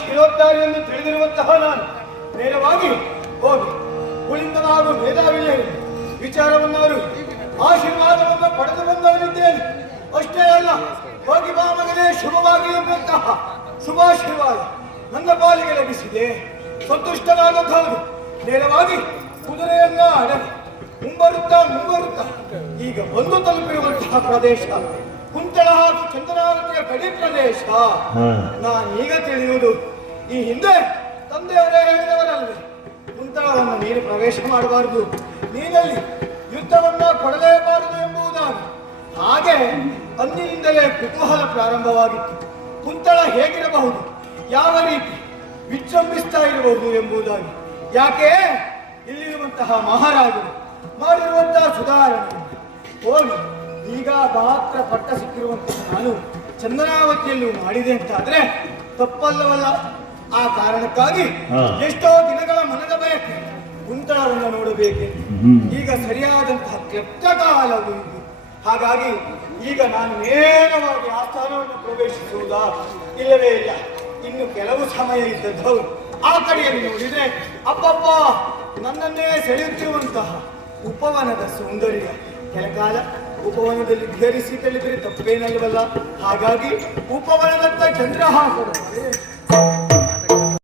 ಶಿರೋದ್ಧಾರಿಯನ್ನು ತಿಳಿದಿರುವಂತಹ ನಾನು ನೇರವಾಗಿ ಹೋಗಿ ಕುಳಿತನಾಗೂ ಮೇಧಾವಿಯಲ್ಲಿ ವಿಚಾರವನ್ನವರು ಆಶೀರ್ವಾದವನ್ನು ಪಡೆದು ಬಂದವರಿದ್ದೇನೆ. ಅಷ್ಟೇ ಅಲ್ಲ, ಹೋಗಿ ಬಾ ಮಗನೇ ಶುಭವಾಗಿ ಎಂಬಂತಹ ಶುಭಾಶೀರ್ವಾದ ನನ್ನ ಪಾಲಿಗೆ ಲಭಿಸಿದೆ. ಸಂತುಷ್ಟನಾದಂಥವರು ನೇರವಾಗಿ ಕುದುರೆಯನ್ನ ಅಡಗಿ ಮುಂಬರುತ್ತಾ ಈಗ ಬಂದು ತಲುಪಿರುವಂತಹ ಪ್ರದೇಶ ಕುಂತಳ ಹಾಗೂ ಚಂದ್ರಾವತಿಯ ಗಡಿ ಪ್ರದೇಶ. ನಾನೀಗ ತಿಳಿಯುವುದು, ಈ ಹಿಂದೆ ತಂದೆಯವರೇ ಹೇಳಿದವರಲ್ವೇ, ಕುಂತಳವನ್ನು ನೀನು ಪ್ರವೇಶ ಮಾಡಬಾರದು, ನೀನಲ್ಲಿ ಯುದ್ಧವನ್ನ ಕೊಡಲೇಬಾರದು ಎಂಬುದಾಗಿ. ಹಾಗೆ ಅಂದಿನಿಂದಲೇ ಕುತೂಹಲ ಪ್ರಾರಂಭವಾಗಿತ್ತು. ಕುಂತಳ ಹೇಗಿರಬಹುದು, ಯಾವ ರೀತಿ ವಿಜೃಂಭಿಸ್ತಾ ಇರಬಹುದು ಎಂಬುದಾಗಿ. ಯಾಕೆ ಇಲ್ಲಿರುವಂತಹ ಮಹಾರಾಜರು ಮಾಡಿರುವಂತಹ ಸುಧಾರಣೆ ಹೋಗಿ ಈಗ ಮಾತ್ರ ಪಟ್ಟ ಸಿಕ್ಕಿರುವಂತಹ ನಾನು ಚಂದನಾವತಿಯಲ್ಲೂ ಮಾಡಿದೆ ಅಂತಾದ್ರೆ ತಪ್ಪಲ್ಲವಲ್ಲ. ಆ ಕಾರಣಕ್ಕಾಗಿ ಎಷ್ಟೋ ದಿನಗಳ ಮನದ ಬಯಕೆ ಕುಂತಳವನ್ನು ನೋಡಬೇಕೆ. ಈಗ ಸರಿಯಾದಂತಹ ಕ್ಲಪ್ತ ಕಾಲವು ಇದು. ಹಾಗಾಗಿ ಈಗ ನಾನು ನೇರವಾಗಿ ಆ ಸ್ಥಾನವನ್ನು ಪ್ರವೇಶಿಸುವುದಾ? ಇಲ್ಲವೇ ಇಲ್ಲ, ಇನ್ನು ಕೆಲವು ಸಮಯ ಇದ್ದದ್ದು. ಆ ಕಡೆಯಲ್ಲಿ ನೋಡಿದ್ರೆ ಅಪ್ಪಪ್ಪ ನನ್ನನ್ನೇ ಸೆಳೆಯುತ್ತಿರುವಂತಹ ಉಪವನದ ಸೌಂದರ್ಯ. ಕೆಲಕಾಲ ಉಪವನದಲ್ಲಿ ಧರಿಸಿ ತಿಳಿದರೆ ತಪ್ಪೇನಲ್ವಲ್ಲ. ಹಾಗಾಗಿ ಉಪವನದತ್ತ ಚಂದ್ರಹಾಸ